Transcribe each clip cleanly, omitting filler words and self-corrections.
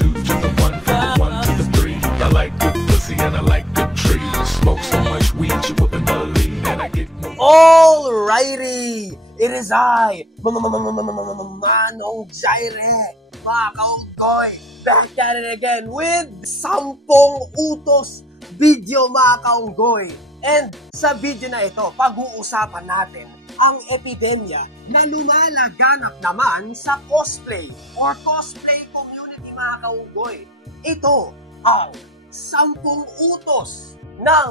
two to the one, from the one to the three. I like good pussy and I like good trees. Smoke so much weed you wouldn't believe, and I get more. Alrighty! It is I, Manong Jaire, mga kaunggoy, back at it again with 10 utos video, mga kaunggoy. And sa video na ito, pag-uusapan natin ang epidemya na lumalaganap naman sa cosplay or cosplay community, mga kaunggoy. Ito ang 10 utos ng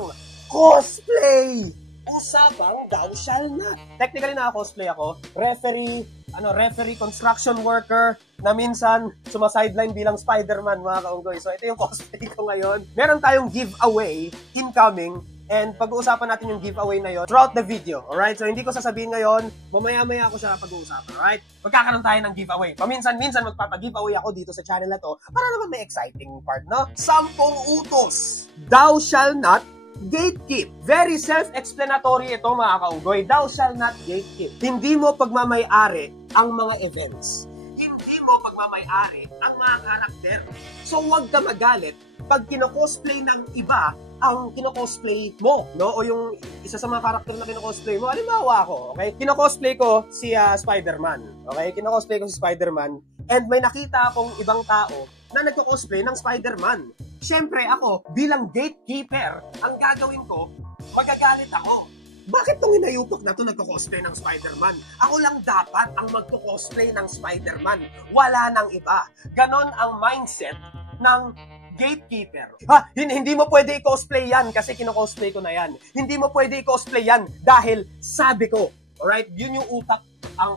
cosplay. Usapang thou shall not. Technically naka-cosplay ako. Referee, construction worker, na minsan sumasideline bilang Spider-Man, mga kaunggoy. So ito yung cosplay ko ngayon. Meron tayong giveaway incoming. And pag-uusapan natin yung giveaway na yon throughout the video. Alright? So hindi ko sasabihin ngayon. Mamaya-maya ako siya pag-uusapan. Alright? Magkakaroon tayo ng giveaway. Paminsan-minsan magpapag-giveaway ako dito sa channel na to para naman may exciting part, no? 10 utos. Thou shall not gatekeep. Very self-explanatory ito, mga kaunggoy. Thou shall not gatekeep. Hindi mo pagmamay-ari ang mga events. Hindi mo pagmamay-ari ang mga karakter. So huwag ka magalit pag kinocosplay ng iba ang kinocosplay mo, no? O yung isa sa mga karakter na kinocosplay mo. Halimbawa ako, okay? Kinocosplay ko si Spider-Man. Okay? Kinocosplay ko si Spider-Man. And may nakita akong ibang tao na nagko-cosplay ng Spider-Man. Siyempre ako, bilang gatekeeper, ang gagawin ko, magagalit ako. Bakit tong inayupok na to nagko-cosplay ng Spider-Man? Ako lang dapat ang magko-cosplay ng Spider-Man. Wala nang iba. Ganon ang mindset ng gatekeeper. Hindi mo pwede i-cosplay yan kasi kino-cosplay ko na yan. Hindi mo pwede i-cosplay yan dahil sabi ko. Alright? Yun yung utak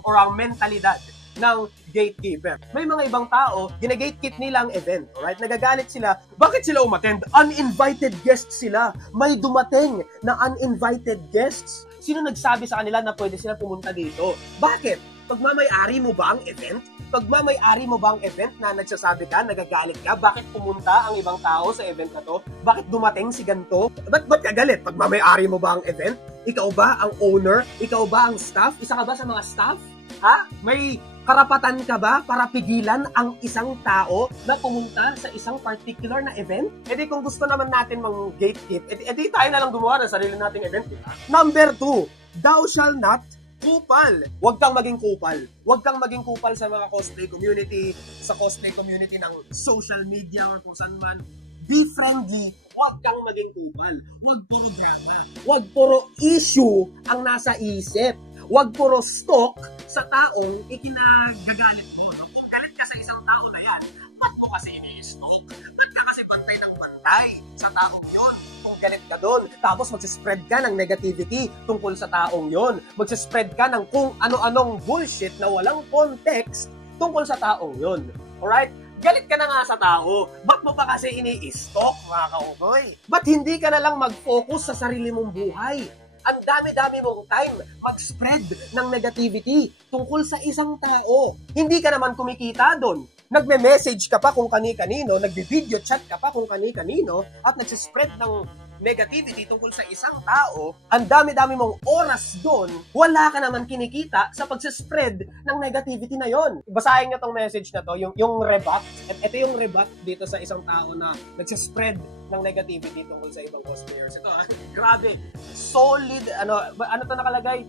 or ang mentalidad ng gatekeeper. May mga ibang tao, gina-gatekeep nila ang event. Alright? Nagagalit sila. Bakit sila umattend? Uninvited guests sila. May dumating na uninvited guests. Sino nagsabi sa kanila na pwede sila pumunta dito? Bakit? Pagmamay-ari mo ba ang event? Pagmamay-ari mo ba ang event na nagsasabi ka, nagagalit ka? Bakit pumunta ang ibang tao sa event na to? Bakit dumating si ganito? Ba't ka galit? Pagmamay-ari mo ba ang event? Ikaw ba ang owner? Ikaw ba ang staff? Isa ka ba sa mga staff? Ha? May karapatan ka ba para pigilan ang isang tao na pumunta sa isang particular na event? E di kung gusto naman natin mang gatekeep, e di tayo na lang gumawa ng sarili nating event. Number 2, thou shall not kupal. Huwag kang maging kupal. Huwag kang maging kupal sa mga cosplay community, sa cosplay community ng social media or kung saan man. Be friendly. Huwag kang maging kupal. Huwag puro drama. Huwag puro issue ang nasa isip. Huwag puro stock sa taong ikinagagalit mo. Kung galit ka sa isang tao na yan, ba't mo kasi ini-stock? Ba't ka kasi bantay ng bantay sa taong yun? Kung galit ka doon, tapos magsispread ka ng negativity tungkol sa taong yon. Magsispread ka ng kung ano-anong bullshit na walang context tungkol sa taong yon. Alright? Galit ka na nga sa tao. Ba't mo pa kasi ini-stock, mga kaunggoy? Ba't hindi ka na lang mag-focus sa sarili mong buhay? Ang dami-dami mong time mag-spread ng negativity tungkol sa isang tao. Hindi ka naman kumikita doon. Nagme-message ka pa kung kani-kanino, nagbi-video chat ka pa kung kani-kanino, at nagsispread ng negativity tungkol sa isang tao. Ang dami-dami mong oras doon, wala ka naman kinikita sa pagsispread ng negativity na yon. Basahin nyo tong message na to, yung rebut. At ito yung rebut dito sa isang tao na nagsispread ng negativity tungkol sa ibang cosplayers. Ito, grabe. Solid, ano to nakalagay?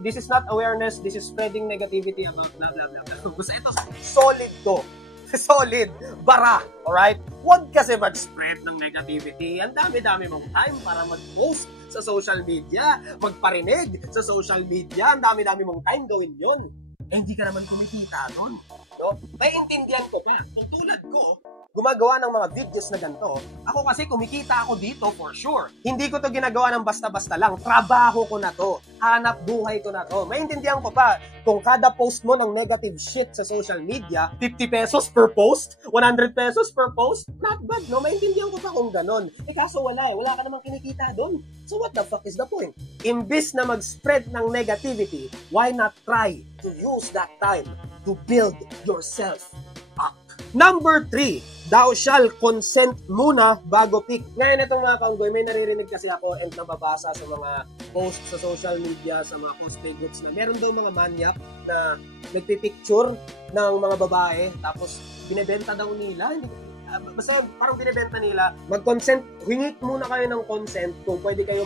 This is not awareness, this is spreading negativity about blah blah blah. Basta ito, solid to. Solid. Bara. Alright? Huwag kasi mag-spread ng negativity. Ang dami-dami mong time para mag-post sa social media, magparinig sa social media. Ang dami-dami mong time gawin yun. Eh, hindi ka naman kumikita doon. No? Naiintindihan ko pa. Kung tulad ko, gumagawa ng mga videos na ganito, ako kasi kumikita ako dito for sure. Hindi ko to ginagawa ng basta-basta lang. Trabaho ko na to. Hanap buhay ko na to. Maintindihan ko pa, kung kada post mo ng negative shit sa social media, 50 pesos per post, 100 pesos per post, not bad, no? Maintindihan ko pa kung ganon. Eh kaso wala ka namang kinikita doon. So what the fuck is the point? Imbis na mag-spread ng negativity, why not try to use that time to build yourself up? Number 3, thou shall consent muna bago pick. Ngayon itong mga kaunggoy, may naririnig kasi ako and nababasa sa mga posts sa social media, sa mga cosplay groups na meron daw mga manyak na nagpipicture ng mga babae tapos binebenta daw nila. Basta parang binibenta nila, mag-consent, hingi muna kayo ng consent kung pwede kayo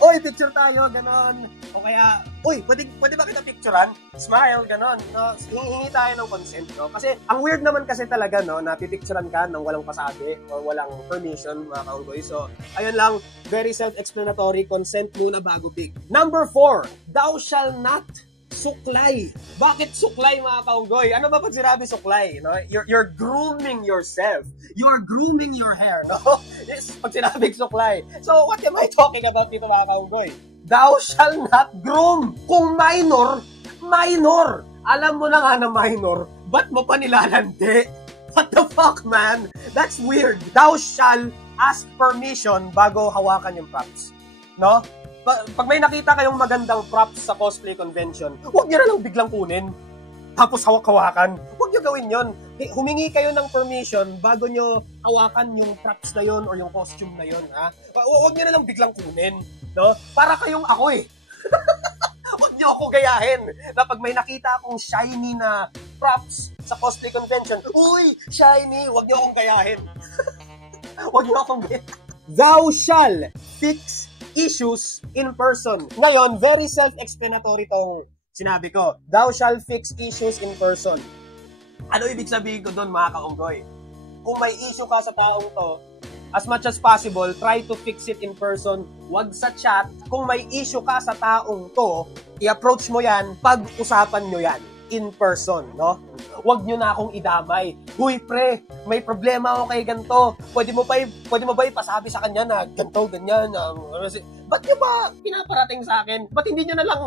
oy, picture tayo, ganon. O kaya, uy, pwede ba kita picturean? Smile, ganon. No? Hingi tayo ng consent, no? Kasi, ang weird naman kasi talaga, no, na pipicturean ka ng walang pasabi o walang permission, mga kaunggoy. So, ayun lang, very self-explanatory, consent muna bago pick. Number 4, thou shall not suklay. Bakit suklay, mga kaunggoy? Ano ba pag sinabi suklay? No? You're grooming yourself. You're grooming your hair. No? Yes, pag sinabing suklay. So, what am I talking about dito, mga kaunggoy? Thou shall not groom. Kung minor. Alam mo na nga na minor, ba't mo pa nilalandi? What the fuck, man? That's weird. Thou shall ask permission bago hawakan yung props. No? Pag may nakita kayong magandang props sa cosplay convention, huwag nyo na lang biglang kunin. Tapos hawak-hawakan. Huwag nyo gawin yon. Humingi kayo ng permission bago nyo hawakan yung props na yon or yung costume na yon. Ha? Huwag nyo na lang biglang kunin. No? Para kayong ako eh. Huwag nyo ako gayahin. Na pag may nakita akong shiny na props sa cosplay convention, uy, shiny, huwag nyo akong gayahin. Huwag nyo akong gayahin. Thou shall fix issues in person. Ngayon, very self-explanatory tong sinabi ko. Thou shall fix issues in person. Ano ibig sabihin ko doon, mga kaunggoy? Kung may issue ka sa taong to, as much as possible, try to fix it in person. Wag sa chat. Kung may issue ka sa taong to, i-approach mo yan, pag-usapan nyo yan in person, no? Wag nyo na akong idamay. Huy, pre, may problema ako kay ganito. Pwede mo ba ipasabi sa kanya na ganito, ganyan? Ba't nyo ba pinaparating sa akin? Ba't hindi nyo na lang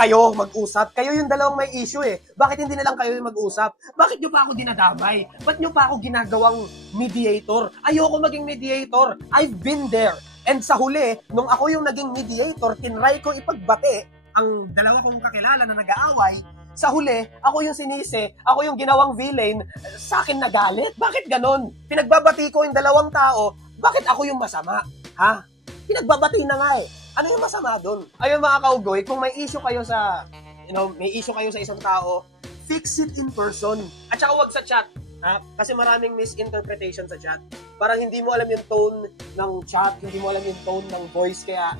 kayo mag-usap? Kayo yung dalawang may issue eh. Bakit hindi na lang kayo mag-usap? Bakit nyo pa ako dinadamay? Ba't nyo pa ako ginagawang mediator? Ayoko maging mediator. I've been there. And sa huli, nung ako yung naging mediator, tinry ko ipagbati ang dalawa kong kakilala na nag-aaway. Sa huli, ako yung sinisi, ako yung ginawang villain, sa akin nagalit. Bakit ganon? Pinagbabati ko yung dalawang tao, bakit ako yung masama? Ha? Pinagbabati na nga eh. Ano yung masama doon? Ayun, mga kaunggoy, kung may issue kayo sa, may issue kayo sa isang tao, fix it in person. At saka wag sa chat. Ha? Kasi maraming misinterpretation sa chat. Parang hindi mo alam yung tone ng chat, hindi mo alam yung tone ng voice, kaya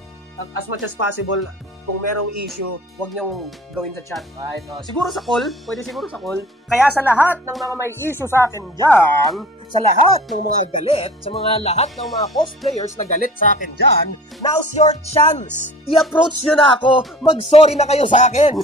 as much as possible, kung merong issue, huwag niyong gawin sa chat. Right? Siguro sa call, pwede siguro sa call. Kaya sa lahat ng mga may issue sa akin dyan, sa lahat ng mga galit, sa lahat ng mga cosplayers na galit sa akin dyan, now's your chance. I-approach nyo na ako, mag-sorry na kayo sa akin.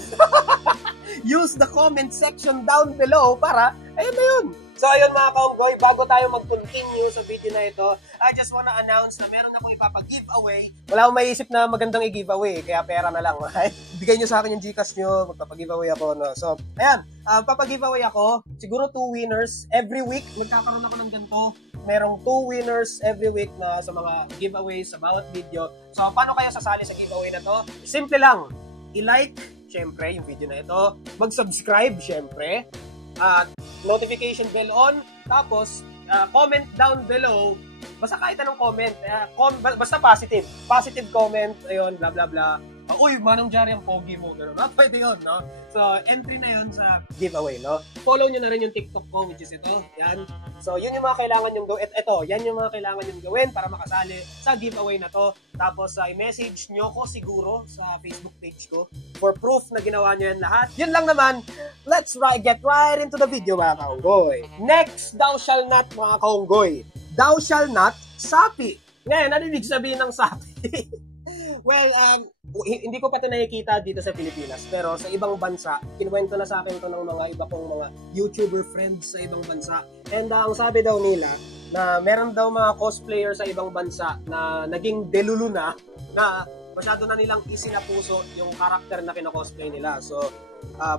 Use the comment section down below para, ayun na yun. So ayun, mga kaunggoy, bago tayo mag-continue sa video na ito, I just wanna announce na meron akong ipapag-giveaway. Wala akong maisip na magandang i-giveaway, kaya pera na lang. Right? Bigay nyo sa akin yung Gcash nyo, magpapag-giveaway ako. No? So, ayan, papag-giveaway ako. Siguro 2 winners. Every week, magkakaroon ako ng ganito. Merong 2 winners every week na sa mga giveaways sa bawat video. So, paano kayo sasali sa giveaway na to? Simple lang. I-like, syempre, yung video na ito. Mag-subscribe, syempre. Notification bell on, tapos comment down below, basta kahit anong comment, basta positive comment, ayun, bla bla bla. Uy, Manong Jari, ang pogi mo, gano'n. Pwede yun, no? So, entry na yun sa giveaway, no? Follow nyo na rin yung TikTok ko, which is ito, yan. So, yun yung mga kailangan yung gawin. Ito, yan yung mga kailangan yung gawin para makasali sa giveaway na to. Tapos, i-message nyo ko siguro sa Facebook page ko for proof na ginawa nyo yan lahat. Yun lang naman. Let's get right into the video, mga kaunggoy. Next, thou shall not, mga kaunggoy. Thou shall not sapi. Ngayon, ano ibig sabihin ng sapi? Well, hindi ko pa ito nakikita dito sa Pilipinas, pero sa ibang bansa, kinuwento na sa akin ito ng mga iba kong mga YouTuber friends sa ibang bansa. And ang sabi daw nila, na meron daw mga cosplayer sa ibang bansa na naging delulu na masyado na nilang isinapuso yung karakter na kinocosplay nila. So,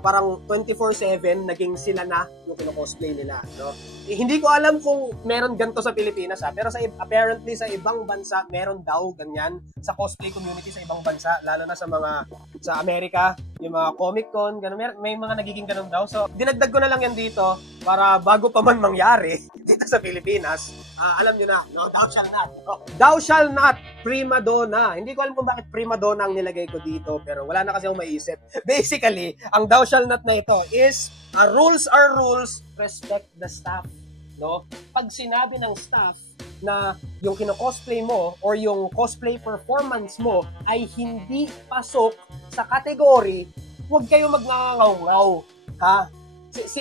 parang 24/7 naging sila na yung kinocosplay nila, no? Hindi ko alam kung meron ganito sa Pilipinas, pero apparently sa ibang bansa meron daw ganyan sa cosplay community sa ibang bansa, lalo na sa Amerika, yung mga Comic-Con, ganun, may mga nagiging ganun daw. So, dinagdag ko na lang yan dito para bago pa man mangyari dito sa Pilipinas, alam nyo na, no? Thou shall not. No? Thou shall not prima donna. Hindi ko alam kung bakit prima donna ang nilagay ko dito, pero wala na kasi akong maisip. Basically, ang thou shall not na ito is rules are rules, respect the staff, no? Pag sinabi ng staff na yung kino-cosplay mo or yung cosplay performance mo ay hindi pasok sa category, huwag kayo magngangaw-ngaw, ha?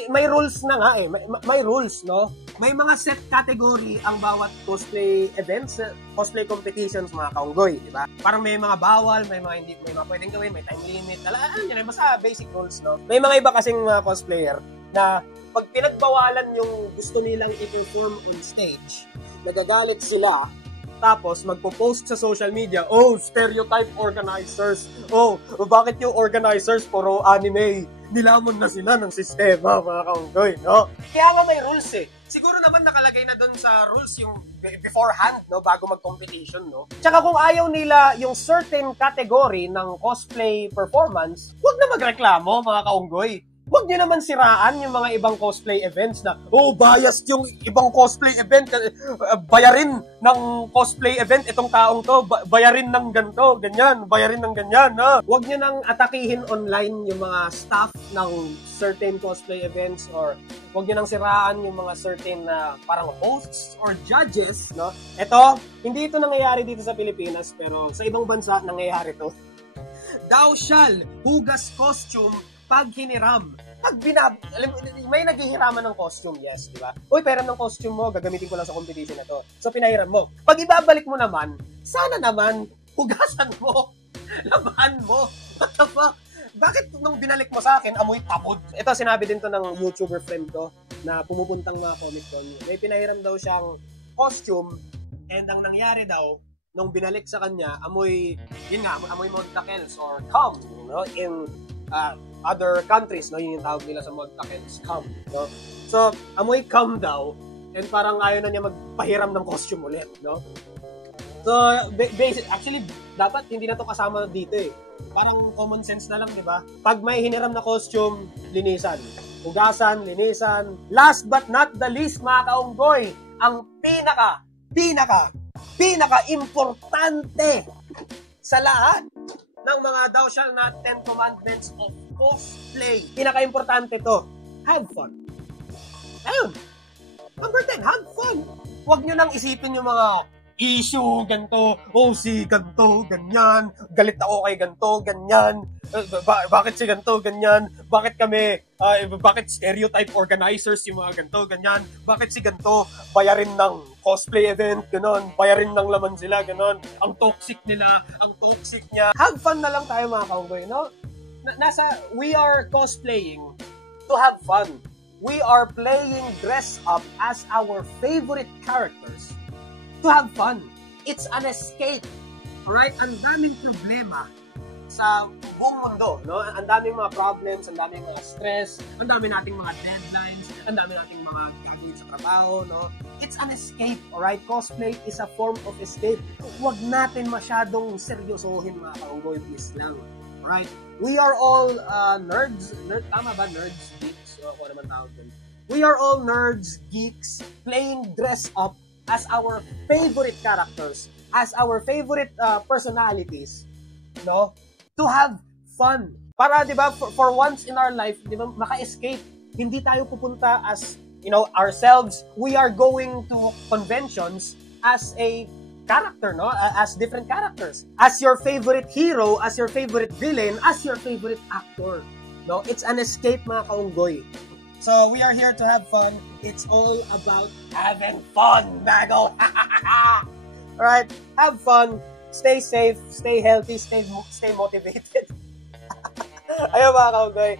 May rules na nga eh. May rules, no? May mga set category ang bawat cosplay events, cosplay competitions, mga kaunggoy, di ba? Parang may mga bawal, may mga pwedeng gawin, may time limit, alam nyo na, basta basic rules, no? May mga iba kasing mga cosplayer na pag pinagbawalan yung gusto nilang i-perform on stage, nagagalit sila, tapos magpo-post sa social media, oh, stereotype organizers, oh, bakit yung organizers puro anime? Nilamon na sila ng sistema, mga kaunggoy, no? Kaya nga may rules eh. Siguro naman nakalagay na doon sa rules yung beforehand, no? Bago mag-competition, no? Tsaka kung ayaw nila yung certain category ng cosplay performance, huwag na magreklamo, mga kaunggoy. Huwag nyo naman siraan yung mga ibang cosplay events na, oh, biased yung ibang cosplay event, bayarin ng cosplay event itong taong to, bayarin ng ganito, ganyan, bayarin ng ganyan, ha? Huwag nyo nang atakihin online yung mga staff ng certain cosplay events, or huwag nyo nang siraan yung mga certain parang hosts or judges, no? Ito, hindi ito nangyayari dito sa Pilipinas, pero sa ibang bansa nangyayari to. Thou shall hugas costume pag hiniram. May naghihiraman ng costume, yes, di ba? Uy, pera ng costume mo, gagamitin ko lang sa competition na to. So, pinahiram mo. Pag ibabalik mo naman, sana naman, hugasan mo. Labahan mo. What the fuck? Bakit nung binalik mo sa akin, amoy tamod? Ito, sinabi din to ng YouTuber friend ko na pumupuntang mga Comic-Con. May pinahiram daw siyang costume, and ang nangyari daw, nung binalik sa kanya, amoy, yun nga, amoy montakels or cum, you know, in other countries, no? Yun yung tawag nila sa montakels, cum, no? So, amoy cum daw, and parang ayaw na niya magpahiram ng costume ulit, no? So, actually, dapat hindi na to kasama dito eh. Parang common sense na lang, di ba? Pag may hiniram na costume, linisan. Hugasan, linisan. Last but not the least, mga kaunggoy, ang pinaka-importante sa lahat ng mga thou shall not 10 commandments of cosplay. Pinaka-importante to, have fun. Ayun. Number 10, have fun. Huwag nyo nang isipin yung mga issue, ganito, oh, si ganito, ganyan, galit ako kay ganito, ganyan, bakit si ganito, ganyan, bakit kami, bakit stereotype organizers yung mga ganito, ganyan, bakit si ganito, bayarin ng cosplay event, ganon, bayarin ng laman sila, ganon, ang toxic nila, ang toxic niya. Have fun na lang tayo, mga kaunggoy, no? We are cosplaying to have fun. We are playing dress up as our favorite characters to have fun. It's an escape. Right? Ang daming problema sa buong mundo, no? Ang daming mga problems, ang daming mga stress, ang daming nating mga deadlines, ang daming nating mga gagawin sa trabaho, no? It's an escape, alright? Cosplay is a form of escape. Huwag natin masyadong seryosohin, mga kaunggoy, please lang. Alright? We are all nerds. Tama ba? Nerds, geeks, o ako naman tawag dun. We are all nerds, geeks, playing dress up as our favorite characters, as our favorite personalities, no? To have fun. Para, di ba, for once in our life, di ba, maka-escape. Hindi tayo pupunta as, you know, ourselves. We are going to conventions as a character, no? As different characters. As your favorite hero, as your favorite villain, as your favorite actor. No? It's an escape, mga kaunggoy. So, we are here to have fun. It's all about having fun, Bago! Alright, have fun. Stay safe, stay healthy, stay motivated. Ayun, mga kaunggoy.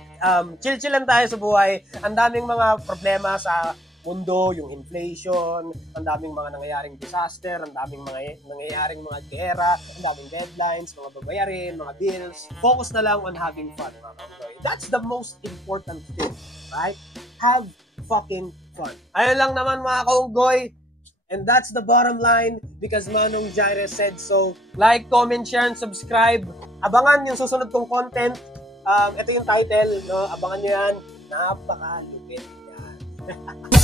Chill-chill lang tayo sa buhay. Ang daming mga problema sa mundo, yung inflation, ang daming mga nangyayaring disaster, ang daming mga nangyayaring mga gera, ang daming deadlines, mga babayarin, mga bills. Focus na lang on having fun, mga kaunggoy. That's the most important thing, right? Have fucking fun. Ayun lang naman, mga kaunggoy. And that's the bottom line because Manong Jaire said so. Like, comment, share, and subscribe. Abangan yung susunod kong content. Ito yung title, no? Abangan nyo yan. Napakalupit yan.